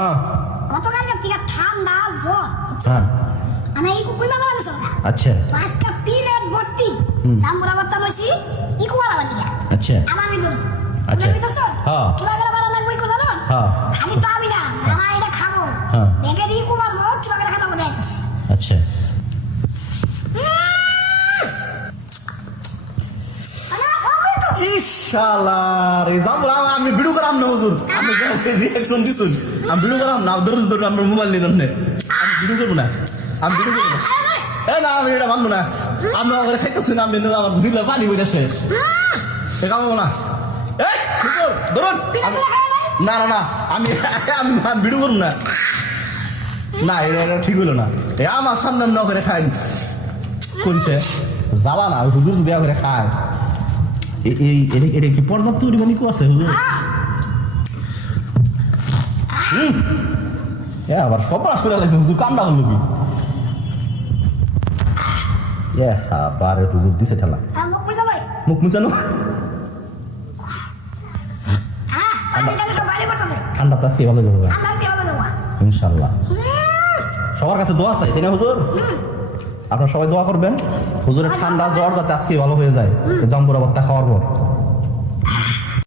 হ্যাঁ গতকালকে থেকে ঠান্ডা জ্বর হ্যাঁ আমি এই কুকুই মালা বানাইছো না আচ্ছা আজকে পিরিয়ড ভর্তি জাম্বুরা বাত্তা বসি ইকু মালা বানিয়া আচ্ছা আমার আমি ধরি আচ্ছা। তুমি তো স্যার হ্যাঁ। কিবা করে বানা লাগবে ইকু জানো হ্যাঁ। খালি তো আমি না সারা এটা খাবো হ্যাঁ। দেখে ইকু মারবো কিবা করে খাবো দেখাইছি আচ্ছা ইনশাআল্লাহ রে জামরা আমি ভিডিও করাম না হুজুর আমি রিঅ্যাকশন দিছুন আমি ভিডিও করাম না ধরুন ধরুন আমার মোবাইল নিলাম না আমি ভিডিও করব না আমি ভিডিও করব না এ না আমি এটা মানবো না আমি ওখানে খাইতেছি না আমি আমার বুঝিলে পানি বইটা শেষ দেখাবো না এই হুজুর ধরুন না না না আমি আমি ভিডিও করব না না এটা ঠিক হলো না এ আমার সামনে না করে খাই কোনছে জ্বালা না হুজুর যদি করে খায় এটা কি পর্যাপ্ত পরিমাণে কো আছে হুজুর আবার সব পাস করে লাইছে হুজুর কামটা করলো কি আবার হুজুর দিছে ঠেলা মুখ বুঝা ভাই মুখ মুছানো আমি জানি সব বাইরে পড়তেছে ঠান্ডা তো আজকে ভালো যাবে আজকে ভালো যাবো ইনশাল্লাহ সবার কাছে দোয়া চাই তাই না হুজুর আপনারা সবাই দোয়া করবেন হুজুরের ঠান্ডা জ্বর যাতে আজকে ভালো হয়ে যায় জাম্বুরা ভর্তা খাওয়ার পর